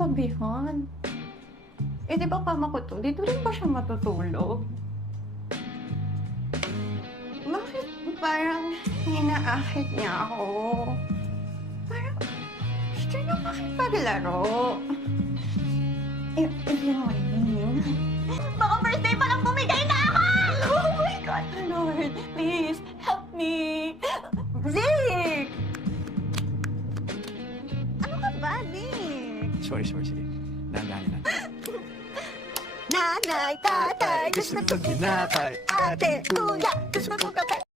tabihan. Eh, di ba kama ko to? Dito rin ba siya matutulog? Bakit parang hinaakit niya ako? Parang gusto niya makipaglaro. If you know what I mean. Baka first day pa lang bumigay na ako! Oh my God, Lord, please, help me. Vic! Ano ka ba, Vic? Sorry. Sige. Dahan-dahanin na. Nanay, tatay, gusto ko ginatay. ate, kuya, gusto ko kapatid.